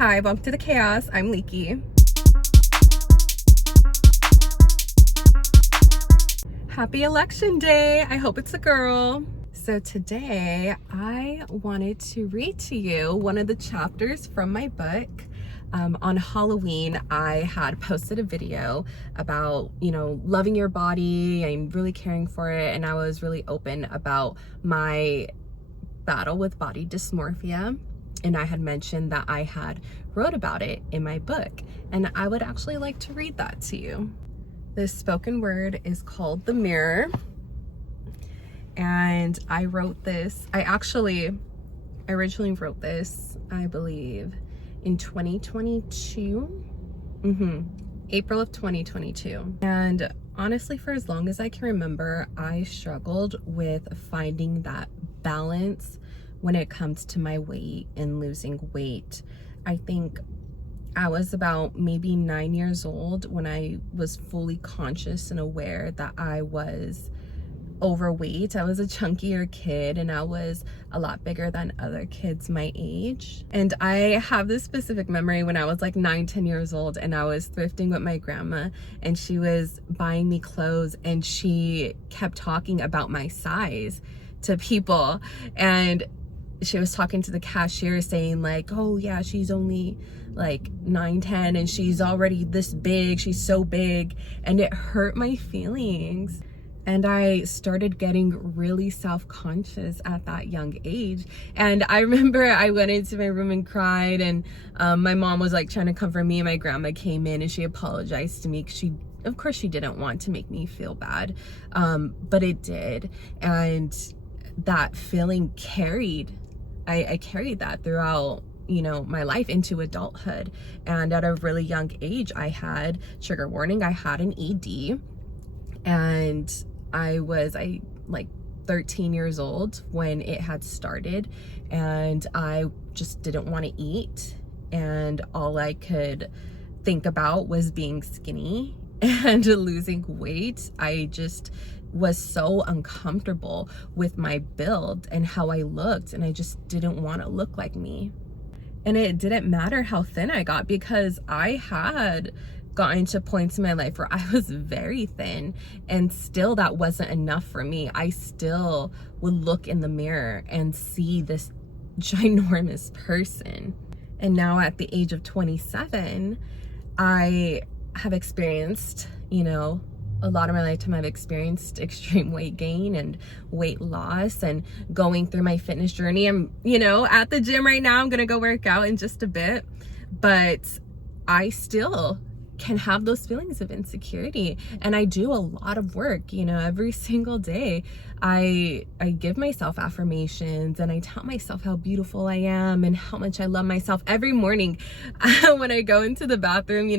Hi, welcome to the chaos. I'm Liquey. Happy election day. I hope it's a girl. So today I wanted to read to you one of the chapters from my book. On Halloween, I had posted a video about, loving your body and really caring for it. And I was really open about my battle with body dysmorphia. And I had mentioned that I had wrote about it in my book. And I would actually like to read that to you. This spoken word is called The Mirror. And I wrote this, I originally wrote this, I believe, in 2022. April of 2022. And honestly, for as long as I can remember, I struggled with finding that balance when it comes to my weight and losing weight. I think I was about maybe 9 years old when I was fully conscious and aware that I was overweight. I was a chunkier kid and I was a lot bigger than other kids my age. And I have this specific memory when I was like 9-10 years old and I was thrifting with my grandma and she was buying me clothes and she kept talking about my size to people, and she was talking to the cashier saying like, oh yeah, she's only like 9-10 and she's already this big, she's so big. And it hurt my feelings. And I started getting really self-conscious at that young age. And I remember I went into my room and cried, and my mom was like trying to comfort me, and my grandma came in and she apologized to me because of course she didn't want to make me feel bad, but it did. And that feeling I carried that throughout my life into adulthood. And at a really young age, I had, trigger warning, I had an ED. And I was like 13 years old when it had started, and I just didn't want to eat, and all I could think about was being skinny and losing weight. I just was so uncomfortable with my build and how I looked, and I just didn't want to look like me. And it didn't matter how thin I got, because I had gotten to points in my life where I was very thin, and still that wasn't enough for me. I still would look in the mirror and see this ginormous person. And now at the age of 27, I have experienced, a lot of my lifetime I've experienced extreme weight gain and weight loss and going through my fitness journey. I'm, at the gym right now. I'm gonna go work out in just a bit, but I still can have those feelings of insecurity, and I do a lot of work. Every single day I give myself affirmations and I tell myself how beautiful I am and how much I love myself. Every morning when I go into the bathroom,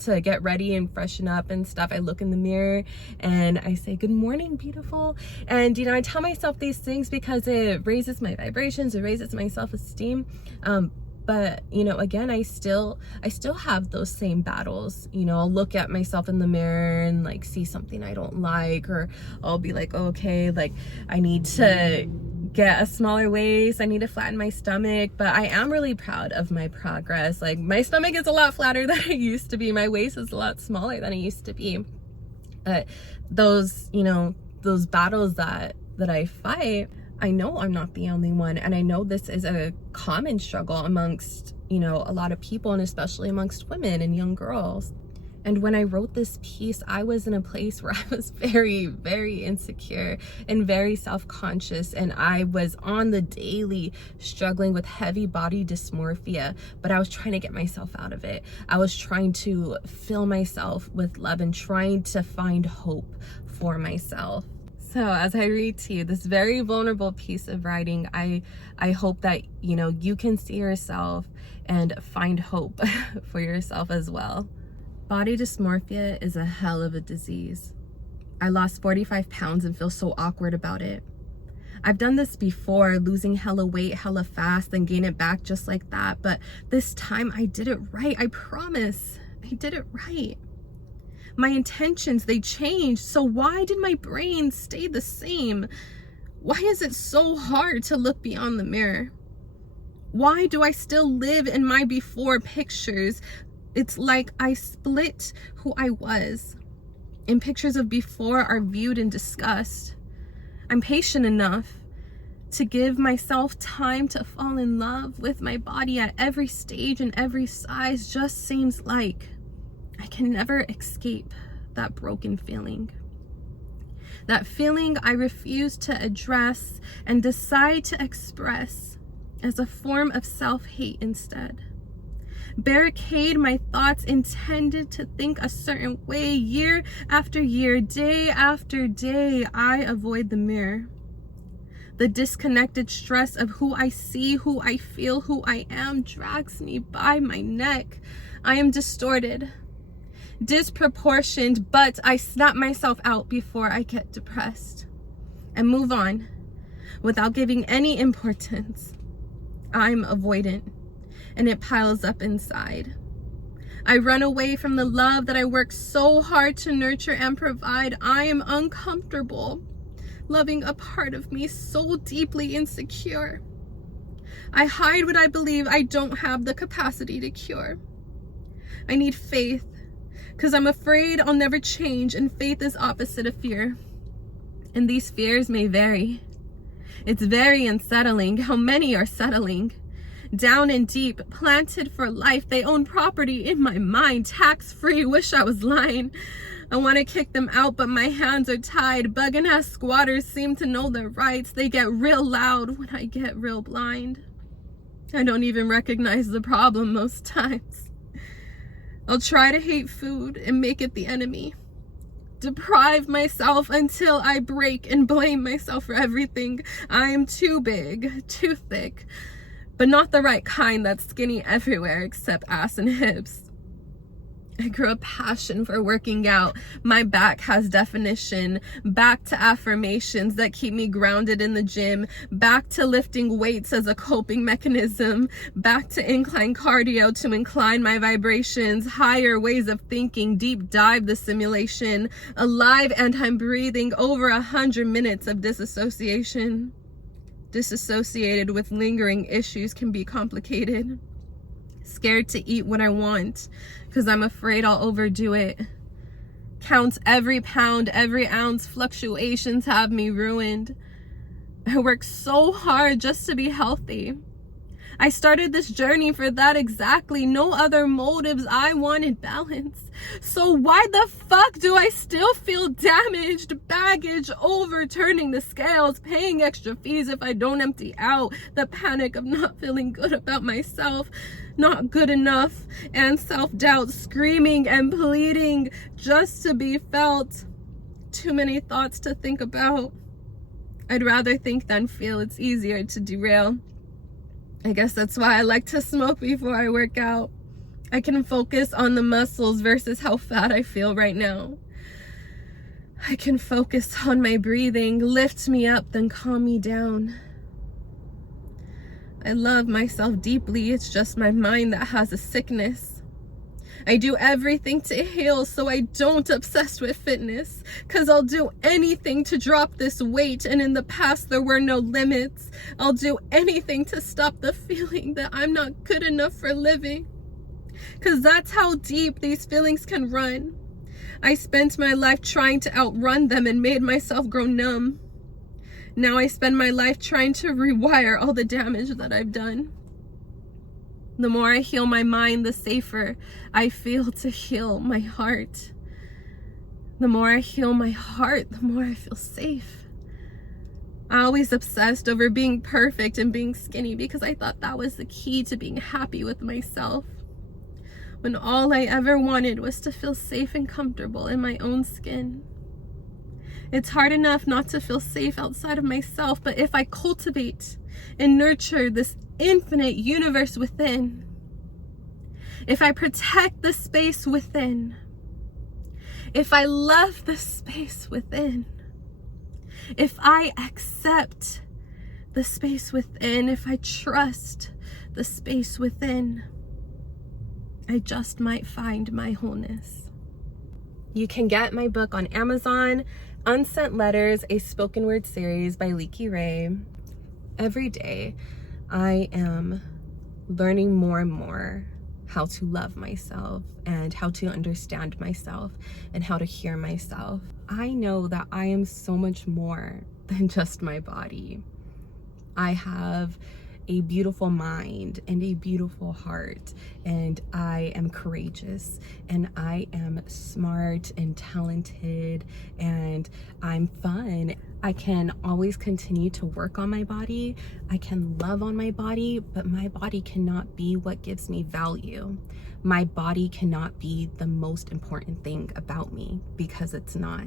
to get ready and freshen up and stuff, I look in the mirror and I say, good morning, beautiful. And I tell myself these things because it raises my vibrations, it raises my self-esteem. But again, I still have those same battles. I'll look at myself in the mirror and like see something I don't like, or I'll be like, okay, like I need to get a smaller waist, I need to flatten my stomach. But I am really proud of my progress. Like, my stomach is a lot flatter than it used to be, my waist is a lot smaller than it used to be. But those battles that I fight, I know I'm not the only one, and I know this is a common struggle amongst a lot of people, and especially amongst women and young girls. And when I wrote this piece, I was in a place where I was very, very insecure and very self-conscious, and I was on the daily struggling with heavy body dysmorphia, but I was trying to get myself out of it. I was trying to fill myself with love and trying to find hope for myself. So as I read to you this very vulnerable piece of writing, I hope that you can see yourself and find hope for yourself as well. Body dysmorphia is a hell of a disease. I lost 45 pounds and feel so awkward about it. I've done this before, losing hella weight hella fast and gain it back just like that, but this time I did it right. I promise, I did it right. My intentions, they changed, so why did my brain stay the same? Why is it so hard to look beyond the mirror? Why do I still live in my before pictures? It's like I split who I was, and pictures of before are viewed in disgust. I'm patient enough to give myself time to fall in love with my body at every stage and every size. Just seems like I can never escape that broken feeling. That feeling I refuse to address and decide to express as a form of self-hate instead. Barricade my thoughts intended to think a certain way. Year after year, day after day, I avoid the mirror. The disconnected stress of who I see, who I feel, who I am drags me by my neck. I am distorted, disproportioned, but I snap myself out before I get depressed and move on without giving any importance. I'm avoidant, and it piles up inside. I run away from the love that I work so hard to nurture and provide. I am uncomfortable loving a part of me so deeply insecure. I hide what I believe I don't have the capacity to cure. I need faith because I'm afraid I'll never change, and faith is opposite of fear. And these fears may vary. It's very unsettling how many are settling down and deep, planted for life. They own property in my mind, tax-free. Wish I was lying. I want to kick them out, but my hands are tied. Bugging ass squatters seem to know their rights. They get real loud when I get real blind. I don't even recognize the problem most times. I'll try to hate food and make it the enemy. Deprive myself until I break and blame myself for everything. I am too big, too thick, but not the right kind that's skinny everywhere except ass and hips. I grew a passion for working out. My back has definition. Back to affirmations that keep me grounded in the gym. Back to lifting weights as a coping mechanism. Back to incline cardio to incline my vibrations. Higher ways of thinking. Deep dive the simulation. Alive and I'm breathing. Over 100 minutes of disassociation. Disassociated with lingering issues can be complicated. Scared to eat what I want because I'm afraid I'll overdo it. Count every pound, every ounce. Fluctuations have me ruined. I work so hard just to be healthy. I started this journey for that exactly. No other motives. I wanted balance. So why the fuck do I still feel damaged? Baggage overturning the scales, paying extra fees if I don't empty out. The panic of not feeling good about myself, not good enough, and self-doubt screaming and pleading just to be felt. Too many thoughts to think about. I'd rather think than feel. It's easier to derail. I guess that's why I like to smoke before I work out. I can focus on the muscles versus how fat I feel right now. I can focus on my breathing, lift me up, then calm me down. I love myself deeply. It's just my mind that has a sickness. I do everything to heal so I don't obsess with fitness, because I'll do anything to drop this weight, and in the past there were no limits. I'll do anything to stop the feeling that I'm not good enough for living, because that's how deep these feelings can run. I spent my life trying to outrun them and made myself grow numb. Now I spend my life trying to rewire all the damage that I've done. The more I heal my mind, the safer I feel to heal my heart. The more I heal my heart, the more I feel safe. I always obsessed over being perfect and being skinny because I thought that was the key to being happy with myself, when all I ever wanted was to feel safe and comfortable in my own skin. It's hard enough not to feel safe outside of myself, but if I cultivate and nurture this infinite universe within, if I protect the space within, if I love the space within, if I accept the space within, if I trust the space within, I just might find my wholeness. You can get my book on Amazon, Unsent Letters, a spoken word series by Liquey Ray. Every day I am learning more and more how to love myself and how to understand myself and how to hear myself. I know that I am so much more than just my body. I have a beautiful mind and a beautiful heart, and I am courageous, and I am smart and talented, and I'm fun. I can always continue to work on my body. I can love on my body, but my body cannot be what gives me value. My body cannot be the most important thing about me, because it's not.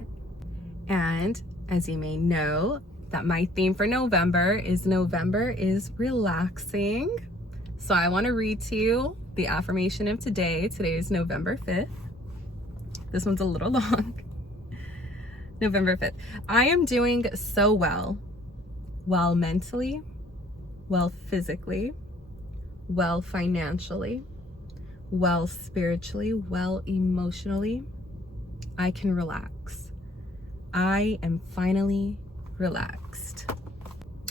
And as you may know, that my theme for November is relaxing. So I want to read to you the affirmation of today. Today is November 5th. This one's a little long. November 5th. I am doing so well mentally, well physically, well financially, well spiritually, well emotionally. I can relax. I am finally relaxed.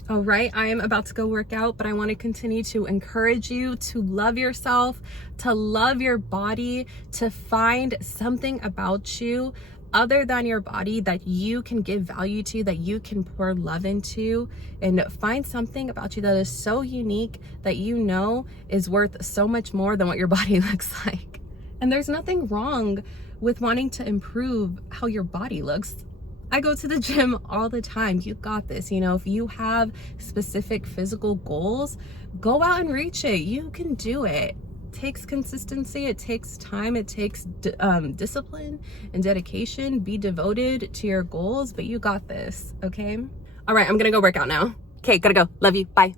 All right, I am about to go work out, but I want to continue to encourage you to love yourself, to love your body, to find something about you other than your body that you can give value to, that you can pour love into, and find something about you that is so unique that you know is worth so much more than what your body looks like. And there's nothing wrong with wanting to improve how your body looks. I go to the gym all the time. You got this. You know, if you have specific physical goals, go out and reach it. You can do it. It takes consistency. It takes time. It takes discipline and dedication. Be devoted to your goals, but you got this, okay? All right, I'm gonna go work out now. Okay, gotta go. Love you. Bye.